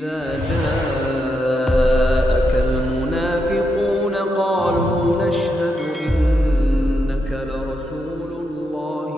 إذا جاءك المنافقون قالوا نشهد إنك لرسول الله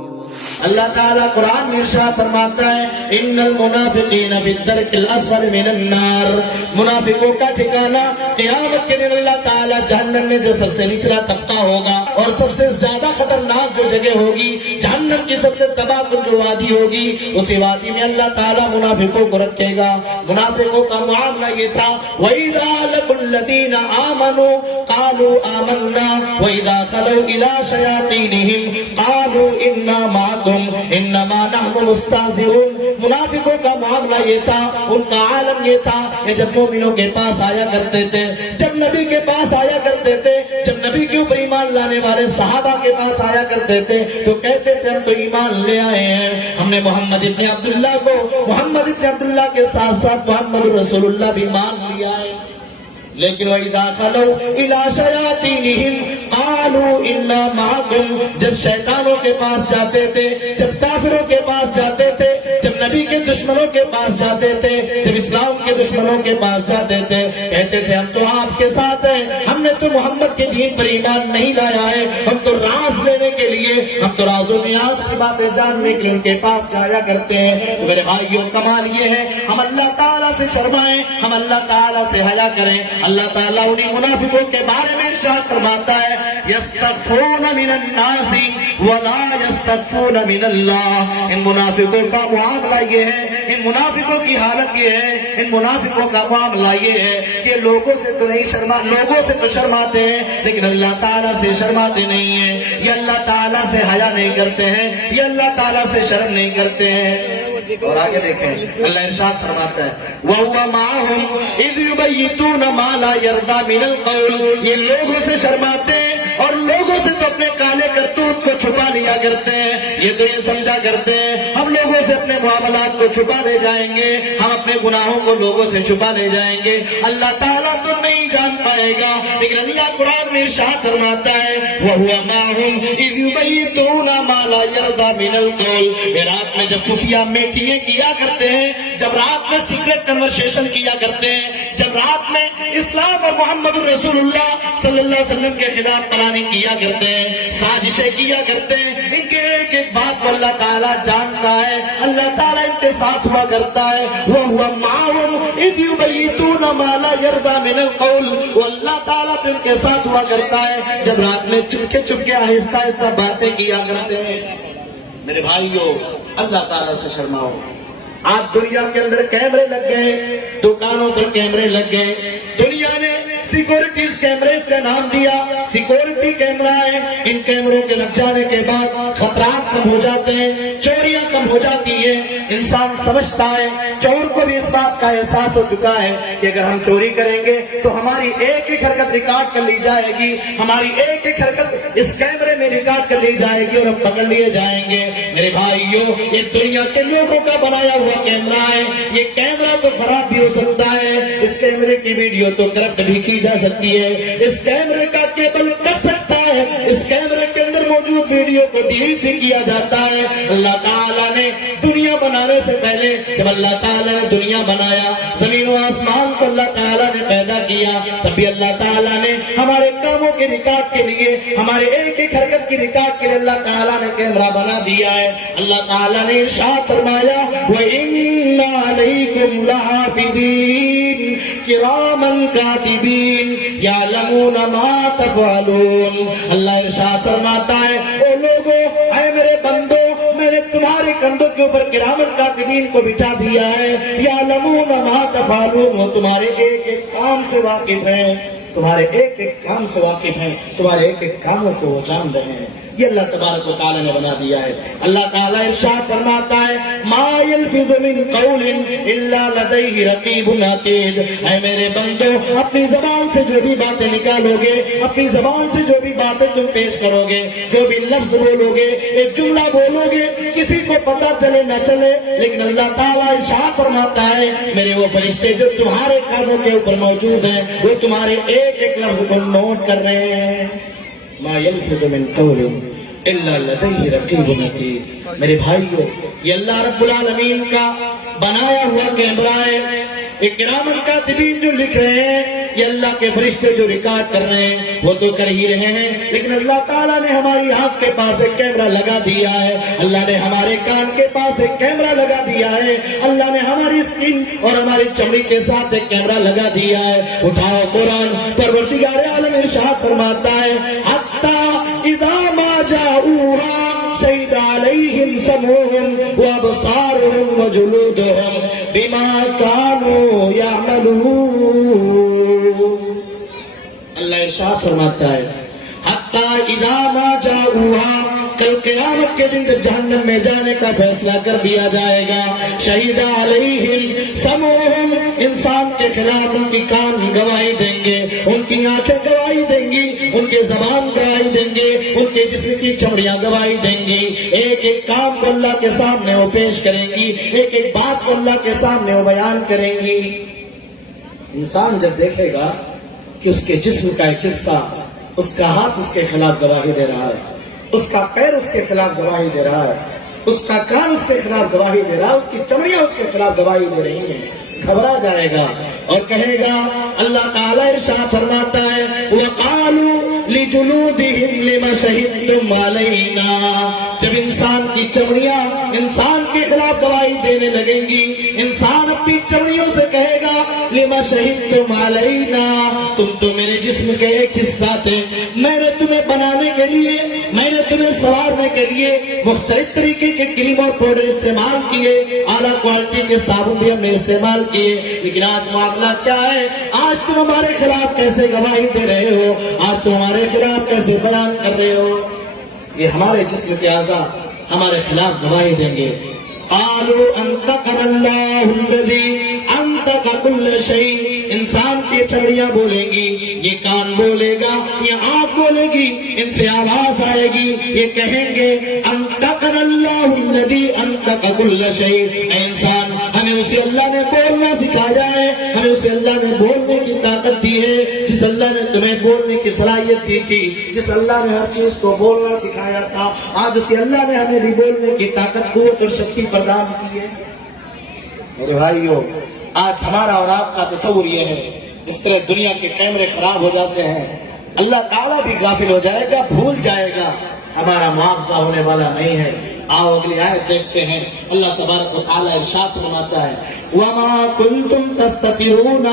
اللہ تعالیٰ قرآن میں ارشاد فرماتا ہے ان المنافقین فی الدرک الاسفل من النار، منافقوں کا ٹھکانہ قیامت کے دن اللہ تعالیٰ جہنم میں جو سب سے نچلا طبقہ ہوگا اور سب سے زیادہ خطرناک جو جگہ ہوگی، جہنم کی سب سے تباہ کن جو وادی ہوگی، اسی وادی میں اللہ تعالیٰ منافقوں کو رکھے گا۔ منافقوں کا معاملہ یہ تھا وَإِذَا لَقُوا الَّذِينَ آمَنُوا قَالُوا آمَنَّا وَإِذَا خَلَوْا إِلَىٰ شَيَاطِينِهِمْ قَالُوا إِنَّا مَعَكُمْ انما نحن مستہزئون۔ منافقوں کا معاملہ یہ تھا، ان کا عالم یہ تھا کہ جب مومنوں کے پاس آیا کرتے تھے، جب نبی کے پاس آیا کرتے تھے، جب نبی کے اوپر ایمان لانے والے صحابہ کے پاس آیا کرتے تھے تو کہتے تھے ہم تو ایمان لے آئے ہیں، ہم نے محمد ابن عبداللہ کو، محمد ابن عبداللہ کے ساتھ ساتھ محمد رسول اللہ بھی مان لیا ہے۔ لیکن وَإِذَا خَلَوْا إِلَىٰ شَيَاطِينِهِمْ قَالُوا إِنَّا مَعَكُمْ، جب شیطانوں کے پاس جاتے تھے، جب کافروں کے پاس جاتے تھے، جب نبی کے دشمنوں کے پاس جاتے تھے، جب اسلام کے دشمنوں کے پاس جاتے تھے، کہتے تھے ہم تو آپ کے ساتھ ہیں، ہم نے تو محمد کے دین پر ایمان نہیں لایا ہے، ہم تو راز لینے کے لیے، ہم تو راز و نیاز کی باتیں جاننے کے لیے ان کے پاس جایا کرتے ہیں۔ تو میرے بھائیوں کمال یہ ہے ہم اللہ تعالیٰ سے شرمائیں، ہم اللہ تعالیٰ سے حیا کریں۔ اللہ تعالیٰ انہی منافقوں کے بارے میں ارشاد فرماتا ہے یستخفون من الناس ولا یستخفون من اللہ۔ ان منافقوں کا معاملہ یہ ہے، ان منافقوں کی حالت یہ ہے، ان منافقوں کا معاملہ یہ ہے کہ لوگوں سے تو نہیں لوگوں سے تو شرماتے ہیں لیکن اللہ تعالیٰ سے شرماتے نہیں ہیں، یہ اللہ تعالیٰ سے حیا نہیں کرتے ہیں، یہ اللہ تعالیٰ سے شرم نہیں کرتے ہیں۔ اور آگے دیکھیں اللہ ارشاد فرماتا ہے وَهُوَ مَعَهُمْ إِذْ يُبَيِّتُونَ مَا لَا يَرْضَىٰ مِنَ الْقَوْلِ۔ یہ لوگوں سے شرماتے ہیں اور لوگوں سے تو اپنے کالے کرتوت کو چھپا لیا کرتے ہیں، یہ تو یہ سمجھا کرتے ہیں ہم لوگوں سے اپنے معاملات کو چھپا لے جائیں گے، ہم اپنے گناہوں کو لوگوں سے چھپا لے جائیں گے، اللہ تعالیٰ تو نہیں جان پائے گا۔ لیکن اللہ قرآن میں ارشاد فرماتا ہے وَهُوَ مَعَهُمْ إِذْ يُبَيِّتُونَ مَا لَا يَرْضَىٰ مِنَ الْقَوْلِ۔ یہ رات میں جب خفیہ میٹنگیں کیا کرتے ہیں، جب رات میں سیکرٹ کنورسیشن کیا کرتے ہیں، جب رات میں اسلام اور محمد رسول اللہ صلی اللہ علیہ وسلم کے خلاف پلاننگ کیا کرتے ہیں، سازشیں کیا کرتے ہیں، ان کے ایک ایک بات کو اللہ تعالیٰ جانتا ہے، اللہ تعالیٰ ان کے ساتھ ہوا کرتا ہے وَهُوَ مَعَهُمْ إِذْ يُبَيِّتُونَ مَا لَا يَرْضَىٰ مِنَ الْقَوْلِ۔ وہ اللہ تعالیٰ تو ان کے ساتھ ہوا کرتا ہے جب رات میں چپکے چپکے آہستہ آہستہ باتیں کیا کرتے ہیں۔ میرے بھائیو اللہ تعالیٰ سے شرماؤ۔ آج دنیا کے اندر کیمرے لگ گئے، دکانوں پر کیمرے لگ گئے، دنیا نے سیکورٹیز کیمرے کا نام دیا، سیکورٹی کیمرہ ہے، ان کیمروں کے لگ جانے کے بعد خطرات کم ہو جاتے ہیں، چوریاں کم ہو جاتی ہیں، انسان سمجھتا ہے، چور کو بھی اس بات کا احساس ہو چکا ہے کہ اگر ہم چوری کریں گے تو ہماری ایک ایک حرکت ریکارڈ کر لی جائے گی، ہماری ایک ایک حرکت اس کیمرے میں ریکارڈ کر لی جائے گی اور ہم پکڑ لیے جائیں گے۔ میرے بھائیو یہ دنیا کے لوگوں کا بنایا ہوا کیمرہ ہے، یہ کیمرہ تو خراب بھی ہو سکتا ہے، اس کیمرے کی ویڈیو تو کرپٹ بھی کی جا سکتی ہے، اس کیمرے کا کیبل کر سکتا ہے، اس کیمرے کے اندر موجود ویڈیو کو ڈیلیٹ بھی کیا جاتا ہے۔ اللہ تعالیٰ نے دنیا بنانے سے پہلے جب اللہ تعالیٰ نے دنیا بنایا، زمین و آسمان کو اللہ تعالیٰ نے پیدا کیا، تب بھی اللہ تعالیٰ نے ہمارے کاموں کے ریکارڈ کے لیے، ہمارے ایک ایک حرکت کی ریکارڈ کے لیے اللہ تعالیٰ نے کیمرہ بنا دیا ہے۔ اللہ تعالیٰ نے ارشاد فرمایا وَإِنَّ عَلَيْكُمْ لَحَافِظِينَ كِرَامًا كَاتِبِينَ يَعْلَمُونَ مَا تَفْعَلُونَ۔ اللہ ارشاد فرماتا ہے او لوگو، اے میرے بندو، میں نے تمہارے کندھوں کے اوپر کرامن کاتبین کو بٹھا دیا ہے، یعلمون ما تفعلون، وہ تمہارے ایک ایک کام سے واقف ہیں، تمہارے ایک ایک کام سے واقف ہیں، تمہارے ایک ایک کاموں کو وہ جان رہے ہیں۔ یہ اللہ تبارک و تعالیٰ نے بنا دیا ہے۔ اللہ تعالیٰ ارشاد فرماتا ہے ما یلفظ من قول الا لدیہ رقیب عتید۔ اے میرے بندو اپنی زبان سے جو بھی باتیں نکالو گے، اپنی زبان سے جو بھی باتیں تم پیش کرو گے، جو بھی لفظ بولو گے، ایک جملہ بولو گے، کسی کو پتہ چلے نہ چلے، لیکن اللہ تعالیٰ ارشاد فرماتا ہے میرے وہ فرشتے جو تمہارے کانوں کے اوپر موجود ہیں وہ تمہارے ایک ایک لفظ کو نوٹ کر رہے ہیں۔ ما یلفظ من قول الا لدیہ رقیب عتید۔ میرے بھائیو یہ اللہ رب العالمین کا بنایا ہوا کیمرہ ہے، یہ کرام کاتبین جو لکھ رہے ہیں، یہ اللہ کے فرشتے جو ریکارڈ کر رہے ہیں وہ تو کر ہی رہے ہیں، لیکن اللہ تعالیٰ نے ہماری آنکھ کے پاس ایک کیمرہ لگا دیا ہے، اللہ نے ہمارے کان کے پاس ایک کیمرہ لگا دیا ہے، اللہ نے ہماری اسکن اور ہماری چمڑی کے ساتھ ایک کیمرہ لگا دیا ہے۔ اٹھاؤ قرآن، پروردگار عالم ارشاد فرماتا ہے حتی اذا ما جاؤوها شہد علیہم سمعہم وابصارہم وجلودہم بما كانوا يعملون۔ اللہ ارشاد فرماتا ہے حتی اذا ما جاؤوها، کل قیامت کے دن جب جہنم میں جانے کا فیصلہ کر دیا جائے گا، شہید علیہم سمعہم، انسان کے خلاف ان کی کان گواہی دیں گے، ان کی آنکھیں گواہی دیں گی، ان کے زبان گواہی دیں گے، ان کے جسم کی چمڑیاں گواہی دیں گی، ایک ایک کام کو اللہ کے سامنے وہ پیش کریں گی، ایک ایک بات کو اللہ کے سامنے وہ بیان کریں گی۔ انسان جب دیکھے گا کہ اس کے جسم کا ایک حصہ، اس کا ہاتھ اس کے خلاف گواہی دے رہا ہے، اس کا پیر اس کے خلاف گواہی دے رہا ہے، اس کا کان اس کے خلاف گواہی دے رہا ہے، اس کی چمڑیاں اس کے خلاف گواہی دے رہی ہیں، گھبرا جائے گا اور کہے گا، اللہ تعالیٰ ارشاد فرماتا ہے وَقَالُوا لِجُلُودِهِمْ لِمَ شَهِدتُّمْ عَلَيْنَا، جب انسان کی چمڑیاں انسان کے خلاف گواہی دینے لگیں گی، انسان اپنی چمڑیوں سے کہے گا لِمَ شَهِدتُّمْ عَلَيْنَا، تم تو میرے جسم کے ایک حصہ تھے، میں نے تمہیں بنانے کے لیے، میں نے تمہیں سنوارنے کے لیے مختلف طریقے کے کریم اور پاؤڈر استعمال کیے، اعلیٰ کوالٹی کے صابن بھی ہم نے استعمال کیے، لیکن آج معاملہ کیا ہے؟ آج تم ہمارے خلاف کیسے گواہی دے رہے ہو؟ آج تم ہمارے خلاف کیسے بیان کر رہے ہو؟ یہ ہمارے جسم کے اعضاء ہمارے خلاف گواہی دیں گے۔ قالوا انطقنا اللہ الذی انطق کل شیء، انسان کی چمڑیاں بولیں گی، یہ کان بولے گا، یہ آنکھ بولے گی، ان سے آواز آئے گی، یہ کہیں گے انطقنا اللہ الذی انطق کل شیء، اے انسان ہمیں اسے اللہ نے بولنا سکھایا ہے، ہمیں اسے اللہ نے بولنے کی طاقت دی ہے، جس اللہ نے تمہیں بولنے کی صلاحیت دی تھی، جس اللہ نے ہر چیز کو بولنا سکھایا تھا، آج اسی اللہ نے ہمیں بھی بولنے کی طاقت، قوت اور شکتی پردان کی ہے۔ میرے بھائیو، آج ہمارا اور آپ کا تصور یہ ہے، جس طرح دنیا کے کیمرے خراب ہو جاتے ہیں، اللہ تعالیٰ بھی غافل ہو جائے گا، بھول جائے گا، ہمارا معاوضہ ہونے والا نہیں ہے۔ آؤ اگلی آیت دیکھتے ہیں، اللہ تبارک و تعالیٰ ارشاد فرماتا ہے وَمَا كُنْتُمْ تَسْتَطِيعُونَ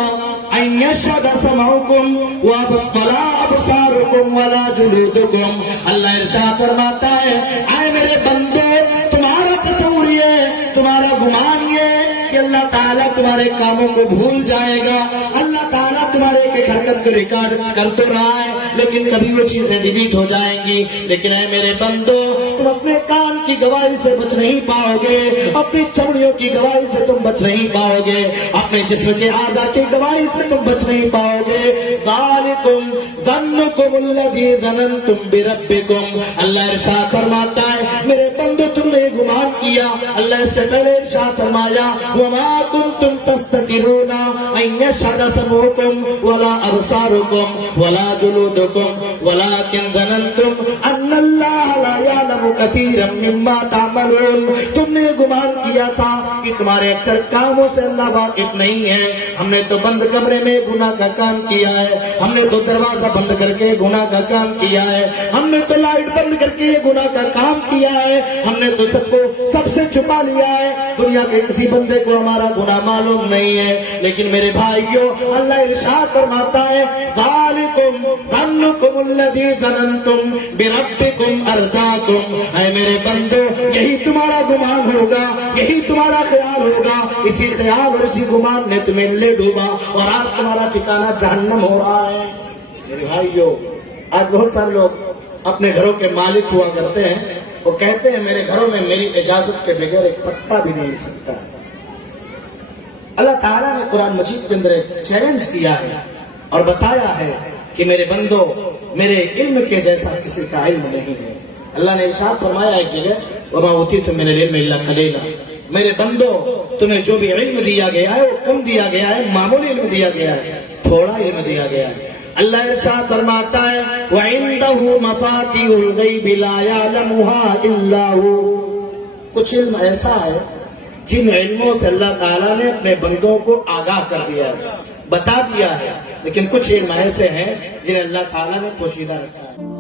أَن يَشْهَدَ سَمْعُكُمْ وَلَا أَبْصَارُكُمْ وَلَا جُلُودُكُمْ، اللہ ارشاد فرماتا ہے اے میرے بندو، تمہارا تصور یہ ہے، تمہارا گمان یہ ہے کہ اللہ تعالیٰ تمہارے کاموں کو بھول جائے گا، اللہ تعالیٰ تمہارے ایک حرکت کو ریکارڈ کر تو رہا ہے لیکن کبھی وہ چیزیں ڈیلیٹ ہو جائیں گی، لیکن اے میرے بندو، تم اپنے کان کی گواہی سے بچ نہیں پاؤ گے، اپنی چمڑیوں کی گواہی سے تم بچ نہیں پاؤ گے، اپنے جسم کے اعضاء کی گواہی سے تم بچ نہیں پاؤ گے۔ ذالکم ظنکم الذی ظننتم بربکم، اللہ ارشاد فرماتا ہے میرے بندو تم نے گمان کیا، اللہ اس سے پہلے ارشاد فرمایا وما کنتم تستترون ان یشهد سمعکم ولا ابصارکم ولا جلودکم ولکن ظننتم ان اللہ لا یعلم کثیرا مما تعملون، تم نے گمان کیا تھا کہ تمہارے اکثر کاموں سے اللہ واقف نہیں ہے، ہم نے تو بند کمرے میں گناہ کا کام کیا ہے، ہم نے تو دروازہ بند کر کے گناہ کا کام کیا ہے، ہم نے تو لائٹ بند کر کے یہ گناہ کا کام کیا ہے، ہم نے تو سب کو سب سے چھپا لیا ہے، دنیا کے کسی بندے کو ہمارا گناہ معلوم نہیں ہے، لیکن میرے بھائیو اللہ ارشاد فرماتا ہے ذالکم ظنکم الذی ظننتم بربکم ارداکم، اے میرے بندو یہی تمہارا گمان ہوگا، یہی تمہارا خیال ہوگا، اسی خیال اور اسی گمان نے تمہیں لے ڈوبا اور آج تمہارا ٹھکانہ جہنم ہو رہا ہے۔ میرے بھائیو آج بہت سارے لوگ اپنے گھروں کے مالک ہوا کرتے ہیں، وہ کہتے ہیں میرے گھروں میں میری اجازت کے بغیر ایک پتا بھی نہیں سکتا۔ اللہ تعالیٰ نے قرآن مجید کے اندر ایک چیلنج دیا ہے اور بتایا ہے کہ میرے بندو میرے علم کے جیسا کسی کا علم نہیں ہے۔ اللہ نے ارشاد فرمایا ایک جگہ وَمَا أُوتِيتُم مِّنَ الْعِلْمِ إِلَّا قَلِيلًا، میرے بندو تمہیں جو بھی علم دیا گیا ہے وہ کم دیا گیا ہے، معمولی علم دیا گیا ہے، تھوڑا علم دیا گیا ہے۔ اللہ ارشاد فرماتا ہے وَعِندَهُ مَفَاتِحُ الْغَيْبِ لَا يَعْلَمُهَا إِلَّا هُوَ، کچھ علم ایسا ہے جن علموں سے اللہ تعالیٰ نے اپنے بندوں کو آگاہ کر دیا ہے، بتا دیا ہے، لیکن کچھ علم ایسے ہیں جنہیں اللہ تعالیٰ نے پوشیدہ رکھا ہے۔